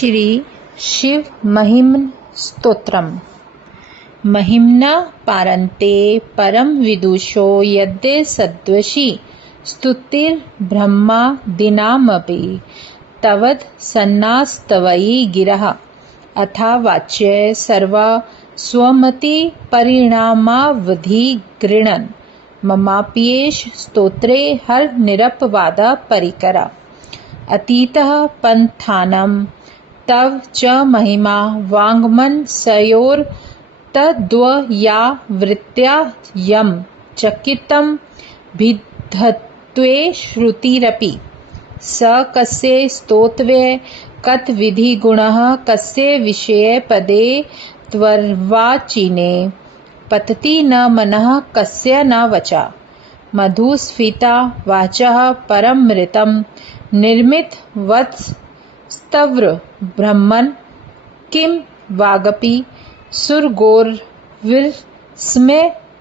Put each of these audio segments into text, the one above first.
श्री शिव महिम्न स्तोत्रम। महिम्ना पारन्ते परम विदुषो यद्य सद्वशी स्तुतिर्ब्रह्मा दिनामपि तवद् सन्नास्तवयि गिरः अथा वाच्य सर्वा स्वमति परिणामावधि गृह्णन् ममाप्येष स्तोत्रे हर निरपवाद परिकर अतीतः पंथानं तव च महिमा वाङ्मन सयोर तद्वया वृत्त्या यं चकितं भिद्धत्वे श्रुतिरपि स कस्य स्तोत्रे कत विधि गुणः कस्य विषये पदे त्वर्वाचीने पतति न मनः कस्य न वचा मधुस्फीता वाचः परमृतं निर्मित वत्स्तव्र ब्रह्मन् किं वागपि सुरगोर्विस्मय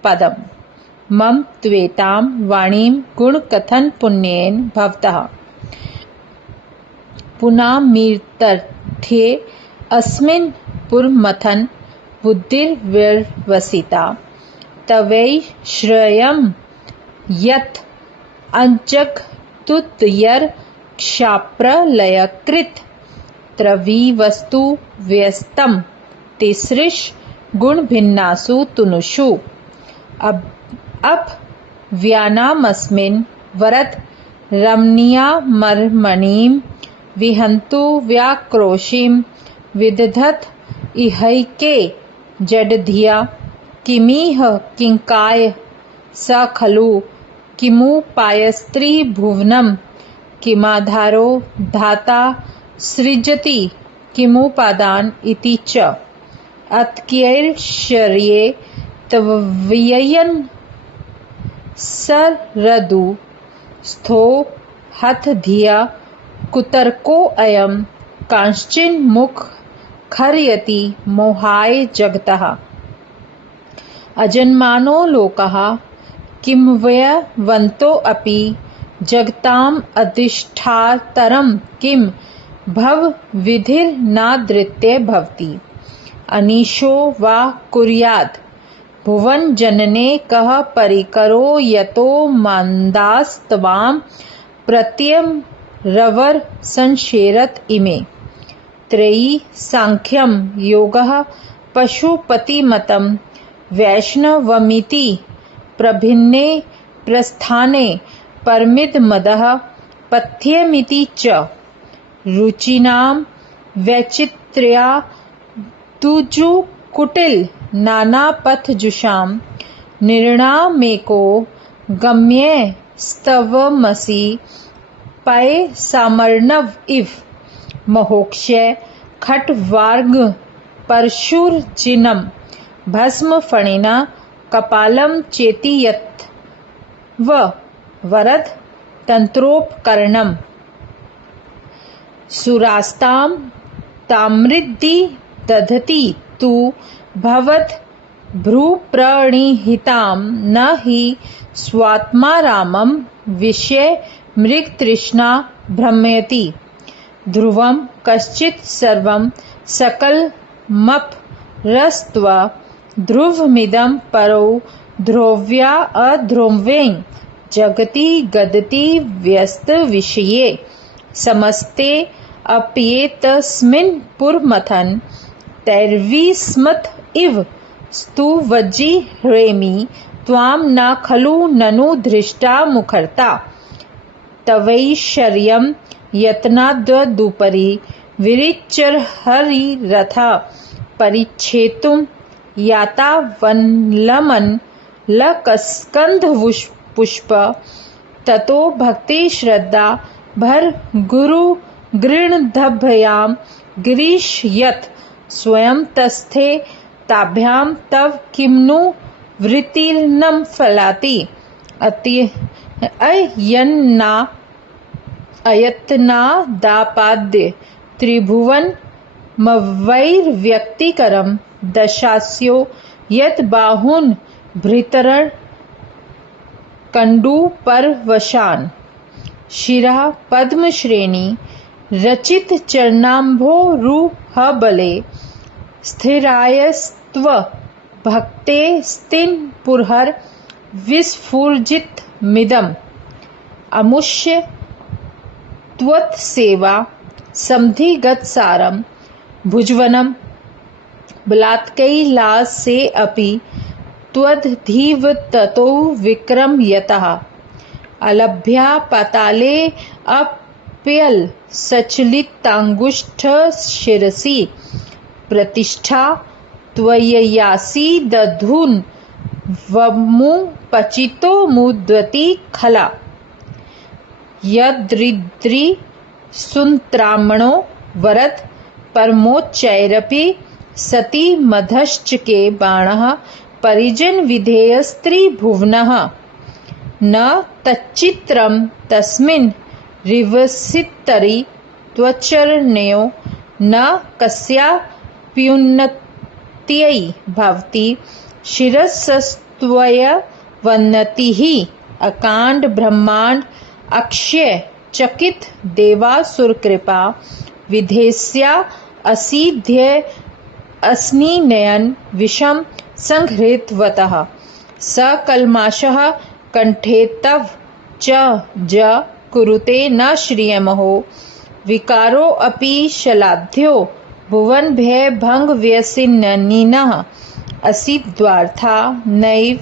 पदम् मम त्वेतां वाणीं गुणकथन पुण्येन भवतः पुनामीत्यर्थे अस्मिन् पुरमथन बुद्धिर्विवसिता तवैश्रयं यत् अञ्जगतुदयर क्षाप्रलयकृत त्रविवस्तु व्यस्तं तिसृश गुण भिन्नासु तनुषु अब व्यानामस्मिन् वरद रमणीयामर्मणीं विहन्तु व्याक्रोशीं विदधत इहैके जडधिया किमिह किंकाय स खलु किमुपायस्त्रिभुवनं किमाधारो धाता सृजति किमुपादान इति च अत्क्यैर्शर्ये त्वय्यन् सरदु स्थो हथ धिया कुतर्कोऽयं कांश्चिन् मुख खर्यति मोहाय जगतः अजन्मानो लोकः किमवयवन्तो अपि जगताम् अधिष्ठातरं किं भवविधिर्नादृत्य भवति अनीशो वा कुर्याद् भुवन जनने कः परिकरो यतो मान्दास्त्वां प्रत्ययरवर संशेरत इमे त्रयी सांख्यं योगः पशुपतिमतं वैष्णवमिति प्रभिन्ने प्रस्थाने परमिदमदः पथ्यमिति च रुचिनां वैचित्र्या तुजुकुटिल नानापथजुषां निर्णामेको गम्यस्तवमसि पय सामर्णव इव महोक्षय खट्वार्ग परशुर्जिनं भस्म फणिना कपालं चेति यत् वरद तंत्रोपकरणम् सुरास्तां तामृद्धि दधति तु भवत् भ्रूप्रणिहितां न हि स्वात्मारामं विषय मृगतृष्णा भ्रमयति ध्रुवं कश्चित् सर्वं सकलमपरस्त्व ध्रुवमिदं परो ध्रुव्या अध्रुवें जगति गदति व्यस्त विषये समस्ते अप्येतस्मिन् पुरमथन तैर्विस्मत इव स्तुवज्जिह्रेमि त्वां न खलु ननु धृष्टा मुखर्ता तवैश्वर्यं यत्नाद्वदुपरि विरिच्यर्हरिरथ परिच्छेतुं याता वनलमन् लकस्कन्धपुष्प ततो भक्ति श्रद्धा भर गुरु गृणद्भयां गिरीश यत् स्वयं तस्थे ताभ्यां तव किम्नु वृत्तिर्नं फलाति अयत्नादापाद्य त्रिभुवन मवैर्व्यक्तिकरं दशास्यो यत् बाहुन भृतरण कंडूपरवशान् शिरः पद्मश्रेणी रचित चरणाम्भोरुहबले स्थिरायस्त्व भक्ते स्तिन पुरहर विस्फुर्जित मिदम अमुष्य त्वत्सेवा समधिगत सारम भुजवनम बलात्कैलास से अपि त्वद्धीव ततो विक्रम यतः अलभ्या पाताले अप्यल सचलितांगुष्ठ शिरसि प्रतिष्ठा त्वय्यासी दधुन वमु पचितो मुद्वती खला यद्रिद्रि सुन्त्रामणो वरद परमोच्चैरपि सती मधश्च के बाणः परिजन विधेय स्त्री भुवनः न तच्चित्रं तस्मिन् रिवसितरि त्वचरणयो न कस्याप्युन्नत्यै भवति शिरसस्त्वयवन्नतिः अकाण्ड ब्रह्माण्ड अक्षय चकित देवासुरकृपा विधेस्या असीध्य अस्निनयन विषम संहृतवतः सकल्माषः कंठे तव च ज कुरुते न श्रियमहो विकारो अपि शलाध्यो भुवन भय भंग व्यसिन्निनः असिद्वार्था नैव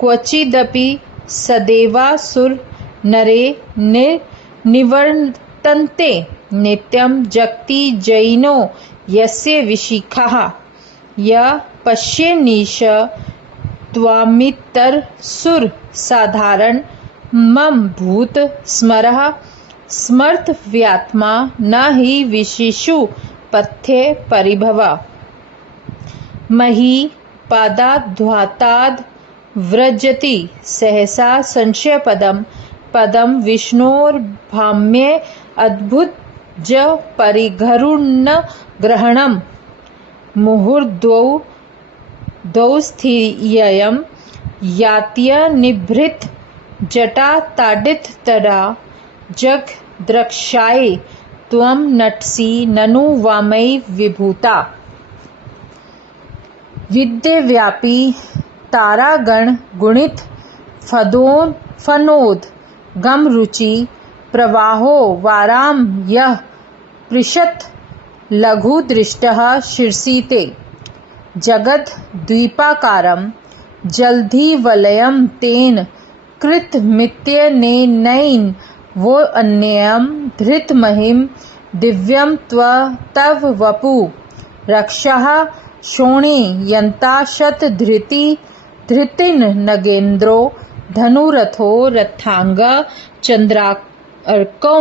क्वचिदपि सदेवासुर नरे निवर्तन्ते नित्यं जगति जैनो यस्य विशिखः य पश्येन्नीश त्वामितरसुर साधारण मम भूत स्मरः स्मर्थ व्यात्मा न हि विशिषु पथ्ये परिभव मही पादाध्वाताद व्रजति सहसा संशय पदम विष्णोर्भाम्ये अद्भुत ज परिघरुण्ण ग्रहणम मुहुर्द्वौ स्थिययं यात्य निभृत जटा ताडित तरा जग द्रक्षाय त्वं नटसि ननु वामै विभूता विद्यव्यापी तारागण गुणित फनोद गम रुचि प्रवाहो वाराम यः पृषत लघु दृष्टः शिरसि ते जगद द्वीपाकारं जलधि वलयं तेन कृतमित्यनेनैन वो अन्यं धृतमहिं दिव्यं तव वपु रक्षः शोणे यन्ता शतधृतिन नगेन्द्रो धनुरथो रथांग चंद्रार्कौ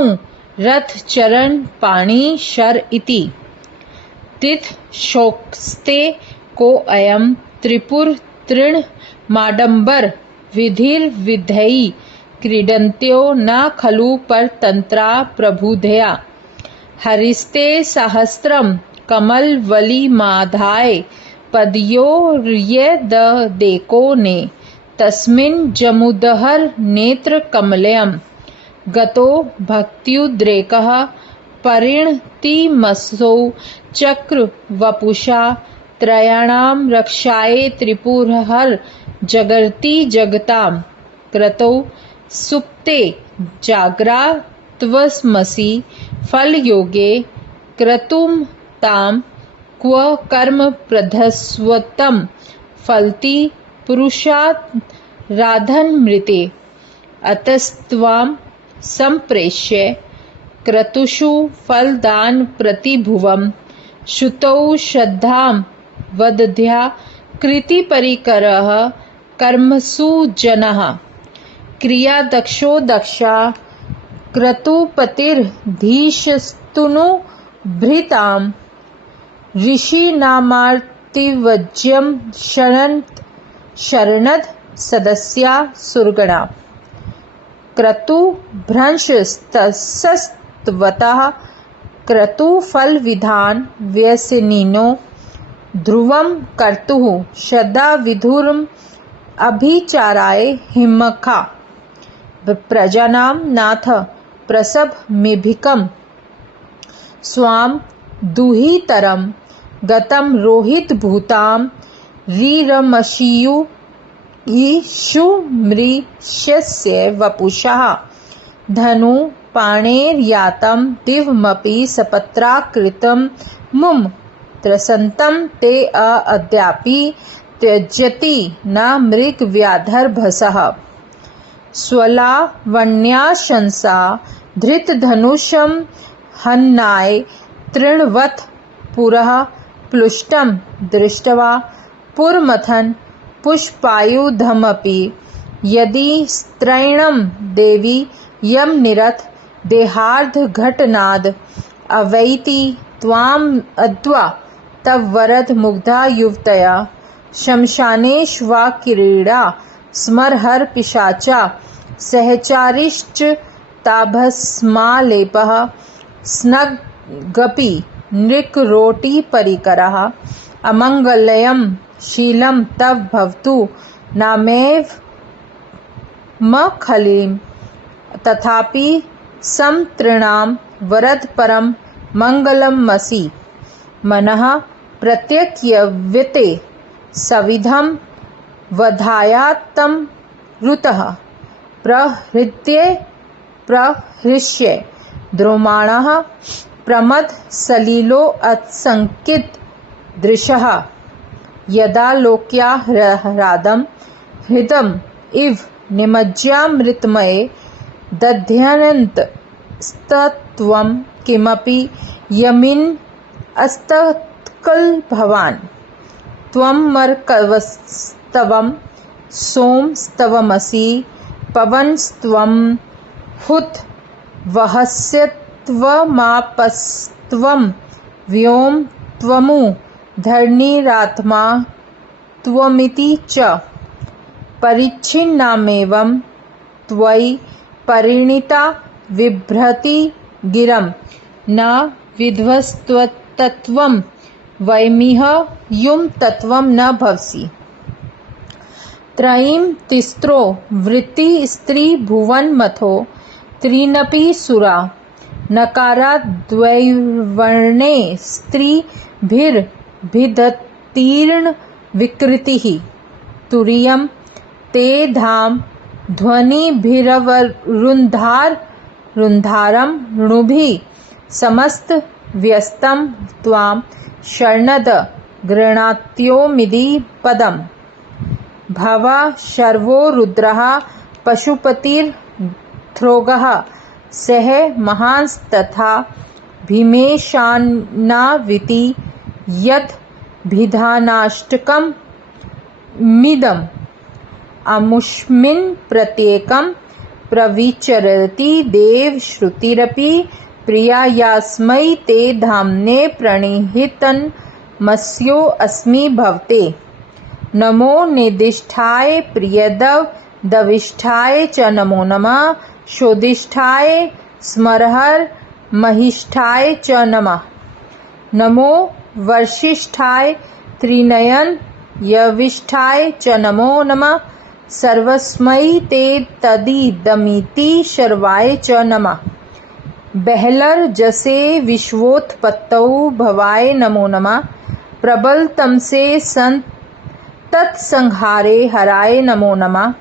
रथ चरण पाणी शर इति तिथ शोकस्ते को अयम त्रिपुर तृण माडंबर विधिर विधेयी क्रीडन्त्यो न खलु पर तंत्रा प्रबुधया हरिस्ते सहस्रम कमल वली माधाय पदयोर्यदेको ने तस्मिन् जमुदहर नेत्र कमलयं गतो भक्त्युद्रेकः परिणतिमसौ चक्र वपुषा त्रयाणां रक्षाये त्रिपुरहर जगर्ति जगतां क्रतौ सुप्ते जाग्रात्वमसि फलयोगे क्रतुं तां क्व कर्म प्रधस्वतं फलति पुरुषात् राधनमृते अतस्त्वां संप्रेष्य क्रतुषु फलदान प्रतिभुवं श्रुतौ श्रद्धां वदध्या कृतिपरिकरः कर्मसु जनः क्रिया दक्षो दक्षा क्रतुपतिर्धीशस्तुनु भृतां ऋषीनामार्तिवज्यं शरणद सदस्या सुरगणा क्रतुभ्रंशस्ततः क्रतुफलविधान व्यसनिनो ध्रुवं कर्तुः श्रद्धा विधुरम् अभिचाराय हिमखा प्रजानां नाथ प्रसभमिभिकं स्वाम दुहितरं गतं रोहितभूतां रीरमशीयु ईशुमृष्यस्य वपुषः धनु पाणेर्यातं दिवमपि सपत्राकृतं मुं त्रसन्तं ते अद्यापि त्यजति न मृगव्याधर्भसः स्वलावण्याशंसा धृतधनुषं हन्नाय तृणवत् पुरः प्लुष्टं दृष्ट्वा पुरमथन पुष्पायुधमपि यदि स्त्रैणं देवी यम निरथ देहार्धघटनाद अवैति त्वाम् अद्वा तव वरद मुग्धा युवतया शमशानेष्वा क्रीडा स्मरहर पिशाचा सहचारिश्च ताभस्मालेपः स्नग्गपि नृकरोटिपरिकरः अमङ्गल्यं शीलं तव भवतु नामेव मखलिं तथापि समतृणां वरद परं मङ्गलमसि मनः प्रत्यक्यव्यते सविधं वधायात्तं ऋतः प्रहृष्ये द्रोमाणः प्रमद सलिलो अत्संकित दृशः यदा लोक्याह्लादं हृदम् इव निमज्ज्यामृतमये दध्यन्तस्तत्त्वं किमपि यमिन् अस्तत्कल्भवान् त्वमर्कवस्तवं सोमस्तवमसि पवनस्त्वं हुतवहस्यत्वमापस्त्वं व्योम त्वमु धरणिरात्मा त्वमिति च परिच्छिन्नामेवं त्वयि परिणीता बिभ्रति गिरं न विध्वस्तत्वं वैमिह युं तत्वं न भवसि त्रयीं तिस्रो वृत्ति स्त्री भुवन मथो त्रीनपि सुरा नकाराद्वैवर्णे स्त्रीभिर्भिदतीर्ण विकृतिः तुरीयं ते धाम ध्वनिभिरवरुन्धारं ऋणुभिः समस्त व्यस्तं त्वां शरणद गृह्णात्योमिति पदम् भवा शर्वो रुद्रः पशुपतिर्थ्रोगः सह महांस्तथा भीमेशानाविति यद्भिधानाष्टकं मिदम् अमुष्मिन् प्रत्येकं प्रविचरति देव श्रुतिरपि प्रिया यास्मै ते धाम्ने प्रणिहितन्मस्यो अस्मि भवते नमो निदिष्ठाय प्रियदविष्ठाय च नमो नमः शोधिष्ठाय स्मरहर महिष्ठाय च नमः नमो वर्षिष्ठाय त्रिनयन यविष्ठाय च नमो नमः सर्वस्मै ते तदिदमिति शर्वाय च नमः बहलर जसे विश्वोत्पत्तौ भवाय नमो नमः प्रबल तमसे तत्संहारे हराय नमो नमः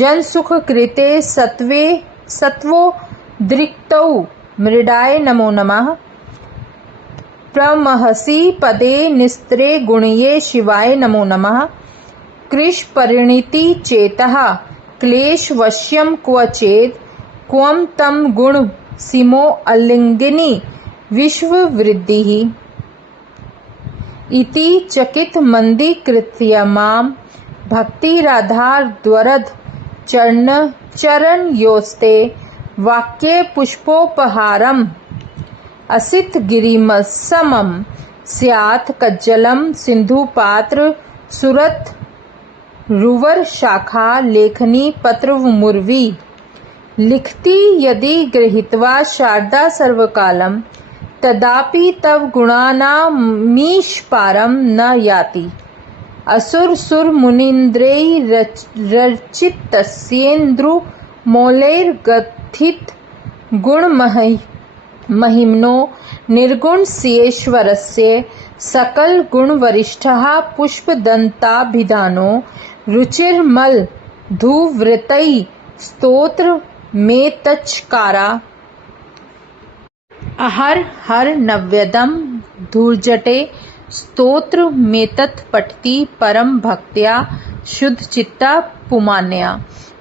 जन सुख कृते सत्वो दृक्तौ मृडाय नमो नमः प्रमहसि पदे निस्त्रे गुणये शिवाय नमो नमः कृष परिणीति चेतः क्लेश वश्यं क्व चेत् क्वं तम गुण सिमो अलिंगिनी विश्ववृद्धिः इति चकित मंदीकृत्य मां भक्तिराधारद्वरद चरणयोस्ते वाक्ये पुष्पोपहारम् असित गिरिमसमं स्यात् कज्जलं सिंधुपात्र सुरत रुवर शाखा लेखनी पत्र मुर्वी लिखती यदि गृहीत्वा शारदा सर्वकालं तदापि तव गुणानामीशपारं न याति असुर सुर मुनीन्द्रैरचितस्येन्द्रुमौलैर्गथित गुणमहि महिम्नो निर्गुणस्येश्वरस्य सकलगुणवरिष्ठः पुष्पदन्ताभिधानो रुचिर्मलधूवृतैः स्तोत्रमेतच्चकारा अहर हर नव्यदं धूर्जटे स्तोत्रमेतत् पठति परम भक्त्या शुद्धचित्ता पुमान्या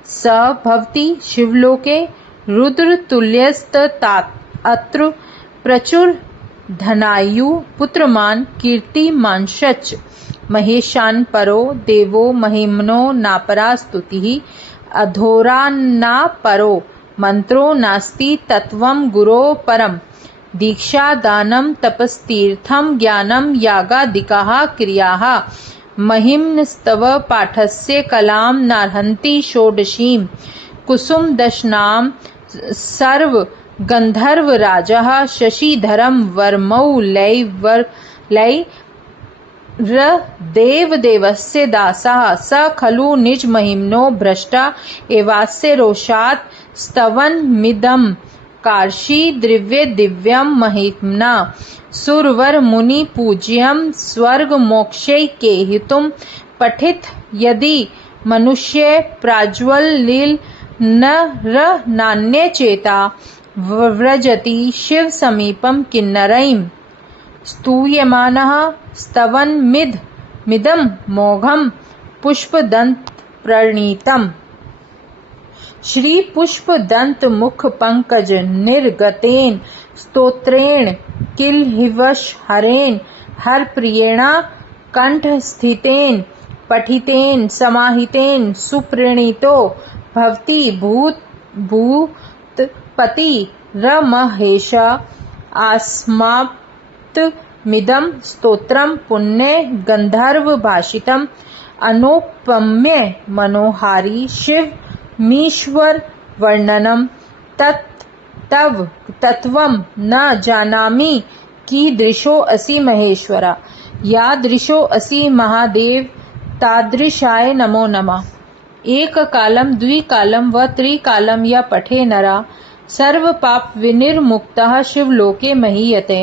स भवति शिवलोके रुद्रतुल्यस्तत्र प्रचुर धनायु पुत्रमान कीर्तिमांश्च महेशान परो देवो महिम्नो नापरा स्तुतिः अधोरान्नापरो मंत्रो नास्ति तत्वं गुरो परम दीक्षा दानं तपस्तीर्थं ज्ञानं यागादिकाः क्रियाः महिम्नस्तव पाठस्य कलां नार्हन्ति षोडशीं कुसुमदशनां सर्व गंधर्वराजः शशिधरं वर्मौलैर्देवदेवस्य दासः स खलु निजमहिम्नो भ्रष्टा एवास्य रोषात् स्तवनमिदं कार्षी द्रव्य दिव्यं महिम्ना सुरवर मुनि पूज्यं स्वर्ग मोक्षैकेहितुं पठित यदि मनुष्य प्राज्वलिल नर नान्य चेता व्रजति शिव समीपं किन्नरैं स्तूयमानः स्तवनमिदं मोघं पुष्पदंत प्रणीतम्। श्री पुष्पदंत मुख पंकज निर्गतेन स्तोत्रेण किल हिवश हरेण हर प्रियेणा कंठ स्थितेन पठितेन समाहितेन सुप्रणीतो भवति भूतपति रमहेश आस्माप्तमिदं स्तोत्रं पुण्य गंधर्व भाषितम् अनुपम्य मनोहारी शिव मीश्वर वर्णनम तव तत्वं न जानामि कीदृशो असि महेश्वरा यादृशो असि महादेव तादृशाय नमो नमः। एक कालम द्विकालम व त्रिकालम या पठे नरा सर्व पाप विनिर्मुक्तः शिवलोके महीयते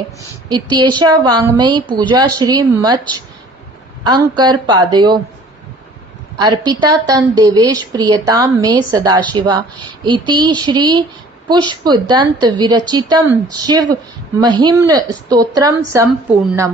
इत्येषा वाङ्मयी पूजा श्रीमच् अंकर पादयो अर्पिता तन देवेश प्रियताम मे सदाशिवा इति श्री पुष्पदंत विरचितम शिव महिम्न स्तोत्रम संपूर्णम।